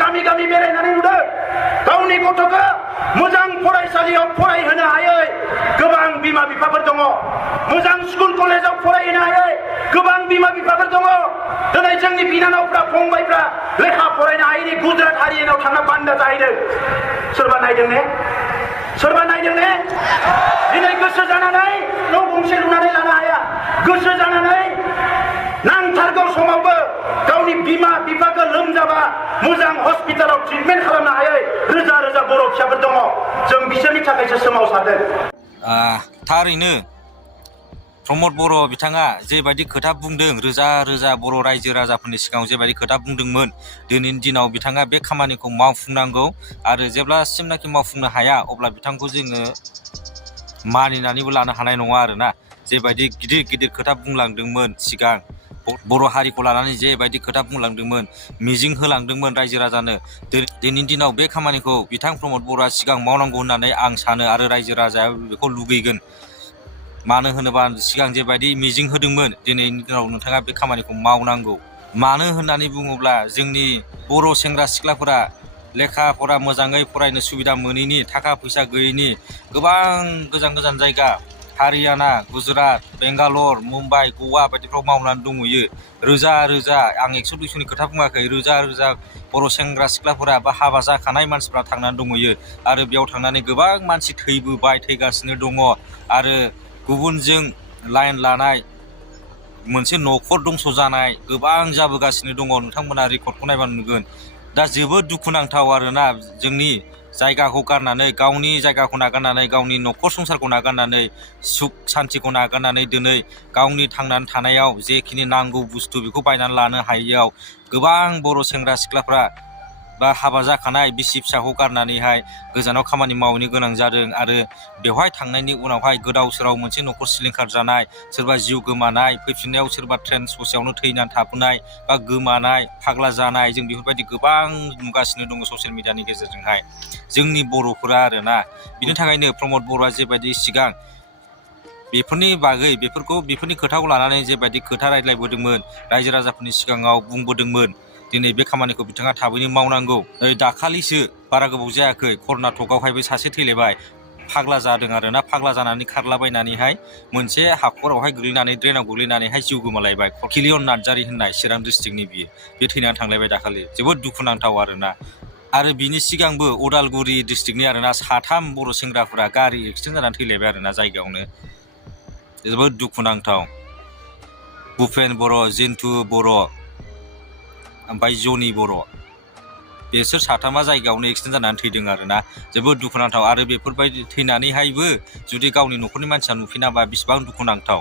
गामि गामि बेरायनानै नुदों गावनि गथ'खौ मोजां फरायसालियाव फरायहोनो हायै गोबां बिमा बिफाफोर दङ मोजां स्कुल कलेजाव फरायहोनो हायै गोबां बिमा बिफाफोर दङ दिनै जोंनि बिनानावफ्रा फंबायफ्रा लेखा फरायनो हायैनि गुजरात हारियानाव थांना बान्दा जाहैदों सोरबा नायदों ने दिनै गोसो जानानै न' गंसे लुनानै लानो हाया गोसो जानानै नांथारगौ समावबो गावनि बिमा बिफाखौ लोमजाबा मोजां हस्पिटालाव ट्रिटमेन्ट खालामनो हायै रोजा रोजा बर' फिसाफोर दङ जों बिसोरनि थाखायसो सोमावसारदों। थारैनो प्रमद बर' बिथाङा जेबायदि खोथा बुंदों रोजा रोजा बर' रायजो राजाफोरनि सिगाङाव जेबायदि खोथा बुंदोंमोन दिनैनि दिनाव बिथाङा बे खामानिखौ मावफुंनांगौ आरो जेब्लासिमनाखि मावफुंनो हाया अब्ला बिथांखौ जोङो मानिनानैबो लानो हानाय नङा आरोना जेबायदि गिदिर गिदिर खोथा बुंलांदोंमोन सिगां बर' हारिखौ लानानै जेबायदि खोथा बुंलांदोंमोन मिजिं होलांदोंमोन रायजो राजानो दिनैनि दिनाव बे खामानिखौ बिथां प्रमद बर'आ सिगां मावनांगौ होननानै आं सानो आरो रायजो राजाया बेखौ लुगैगोन मानो होनोबा सिगां जेबायदि मिजिं होदोंमोन दिनैनि दिनाव नोंथाङा बे खामानिखौ मावनांगौ मानो होननानै बुङोब्ला जोंनि बर' सेंग्रा सिख्लाफोरा लेखा फरा मोजाङै फरायनो सुबिदा मोनैनि थाखा फैसा गैयैनि गोबां गोजान गोजान जायगा हारियाना गुजरात बेंगालर मुम्बाइ गवा बायदिफ्राव मावनानै दंहैयो रोजा रोजा आं 100-200नि खोथा बुङाखै रोजा रोजा बर' सेंग्रा सिख्लाफोरा बा हाबा जाखानाय मानसिफ्रा थांनानै दंहैयो आरो बेयाव थांनानै गोबां मानसि थैगासिनो दङ आरो गुबुनजों लाइन लानाय मोनसे न'खर दंस' जानाय गोबां जाबोगासिनो दङ नोंथांमोना रेकर्डखौ नायबानो नुगोन दा जोबोद दुखुनांथाव आरोना जोंनि जायगाखौ गारनानै गावनि जायगाखौ नागारनानै गावनि न'खर संसारखौ नागारनानै सुख सान्तिखौ नागारनानै दिनै गावनि थांनानै थानायाव जेखिनि नांगौ बुस्थु बेखौ बायनानै लानो हायैयाव गोबां बर' सेंग्रा सिख्लाफ्रा बा हाबा जाखानाय बिसि फिसाखौ गारनानैहाय गोजानाव खामानि मावहैनो गोनां जादों आरो बेवहाय थांनायनि उनावहाय गोदाव सोराव मोनसे न'खर सिलिंखार जानाय सोरबा जिउ गोमानाय फैफिननायाव सोरबा ट्रेन ससेयावनो थैनानै थाबोनाय बा गोमानाय फाग्ला जानाय जों बेफोरबायदि गोबां नुगासिनो दङ ससियेल मिडियानि गेजेरजोंहाय जोंनि बर'फोरा आरोना बिनि थाखायनो प्रमद बर'आ जेबायदि सिगां बेफोरनि बागै बेफोरनि खोथाखौ लानानै जेबायदि खोथा रायज्लायबोदोंमोन रायजो राजाफोरनि सिगाङाव बुंबोदोंमोन दिनै बे खामानिखौ बिथाङा थाबैनो मावनांगौ दाखालिसो बारा गोबाव जायाखै कर्नाटकआवहायबो सासे थैलायबाय फाग्ला जादों आरोना फाग्ला जानानै खारलाबायनानैहाय मोनसे हाखरावहाय गोग्लैनानै ड्रेनाव गोग्लैनानैहाय जिउ गोमालायबाय किलियन नार्जारि होननाय चिरां डिस्ट्रिक्टनि बे थैनानै थांलायबाय दाखालि जोबोद दुखुनांथाव आरोना आरो बिनि सिगांबो उदालगुरि डिस्ट्रिक्टनि आरोना 3 बर' सेंग्राफोरा गारि एक्सिडेन्ट जानानै थैलायबाय आरोना जायगायावनो जोबोद दुखुनांथाव भुपेन बर' जिन्तु बर' ओमफ्राय जनि बर' बेसोर 3 जायगायावनो एक्सिडेन्ट जानानै थैदों आरोना जोबोद दुखुनांथाव आरो बेफोरबायदि थैनानैहायबो जुदि गावनि न'खरनि मानसिया नुफिनाबा बेसेबां दुखुनांथाव